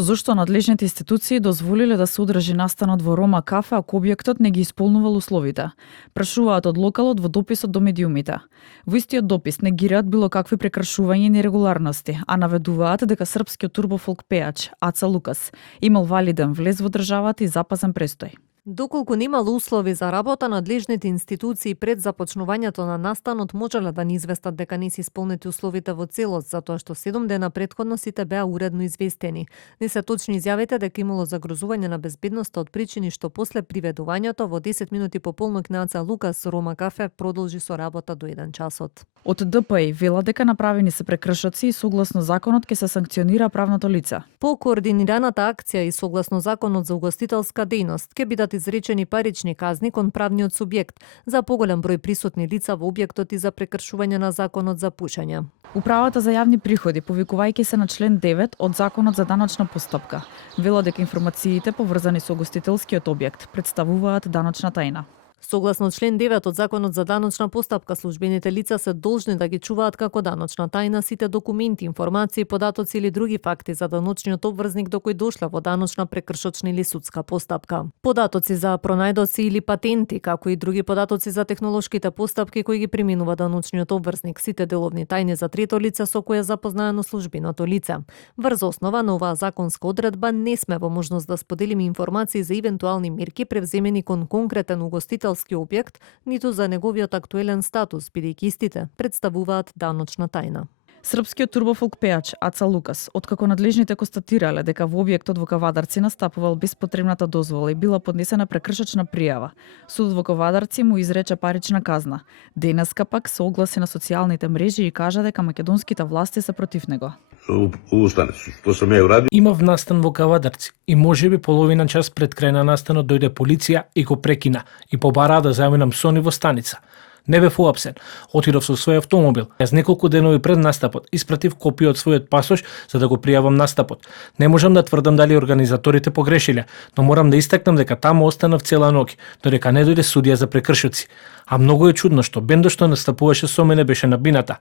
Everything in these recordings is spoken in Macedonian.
Зошто надлежните институции дозволиле да се одржи настанот во Рома кафе, ако објектот не ги исполнувал условите? Прашуваат од локалот во дописот до медиумите. Во истиот допис негираат било какви прекршувања и нерегуларности, а наведуваат дека српскиот турбофолк пеач Аца Лукас имал валиден влез во државата и запазен престој. Доколку немало услови за работа, надлежните институции пред започнувањето на настанот можеле да ни известат дека не се исполнети условите во целост, затоа што 7 дена претходно сите беа уредно известени. Не се точни изјавите дека имало загрозување на безбедноста од причини што после приведувањето во 10 минути по полнок на Аца Лукас Рома кафе продолжи со работа до 1 часот. Од ДПИ вела дека направени се прекршоци и согласно законот ќе се санкционира правното лице. По координираната акција и согласно законот за угостителска дејност ќе бидат изречени парични казни кон правниот субјект за поголем број присутни лица во објектот и за прекршување на законот за пушење. Управата за јавни приходи, повикувајќи се на член 9 од Законот за даночна постапка, вела дека информациите поврзани со угостителскиот објект представуваат даночна тајна. Согласно член 9 од Законот за даночна постапка, службените лица се должни да ги чуваат како даночна тајна сите документи, информации, податоци или други факти за даночниот обврзник до кој дошле во даночна, прекршочна или судска постапка. Податоци за пронајдоци или патенти, како и други податоци за технолошките постапки кои ги преминува даночниот обврзник, сите деловни тајни за трето лице со кое е запознаено службеното лице. Врз основа на оваа законска одредба не сме во можност да споделиме информации за евентуални мерки превземени кон конкретен угостител објект, ниту за неговиот актуелен статус, бидејќи истите представуваат даночна тајна. Српскиот турбофолк пеач Аца Лукас, откако надлежните констатирале дека во објектот во Кавадарци настапувал без потребната дозвола и била поднесена прекршочна пријава, судот во Кавадарци му изрече парична казна. Денеска пак се огласи на социјалните мрежи и кажа дека македонските власти се против него. Што сам ја урадил? Имав настан во Кавадарци и можеби половина час пред крај на настанот дојде полиција и го прекина и побараа да заминам со ни во станица. Не бев уапсен. Отидов со свој автомобил. Јас неколку денови пред настапот испратив копија од својот пасош за да го пријавам настапот. Не можам да тврдам дали организаторите погрешиле, но морам да истакнам дека таму останав цела ноќ, додека не дојде судија за прекршоци. А многу е чудно што бендо што настапуваше со мене беше на бината,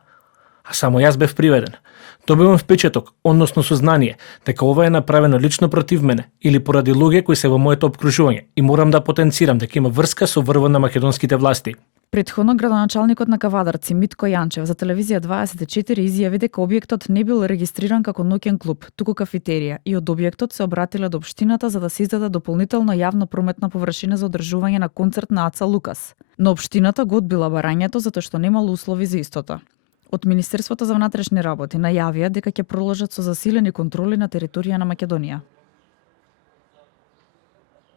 а само јас бев приведен. Добивам впечаток, односно сознание, дека ова е направено лично против мене или поради луѓе кои се во моето опкружување и морам да потенцирам дека има врска со врвот на македонските власти. Претходно градоначалникот на Кавадарци Митко Јанчев за телевизија 24 изјави дека објектот не бил регистриран како ноќен клуб, туку кафетерија и од објектот се обратиле до општината за да се издаде дополнително јавно прометна површина за одржување на концерт на Аца Лукас. Но општината го одбила барањето затоа што немало услови за истото. Од Министерството за внатрешни работи најавија дека ќе продолжат со засилени контроли на територија на Македонија.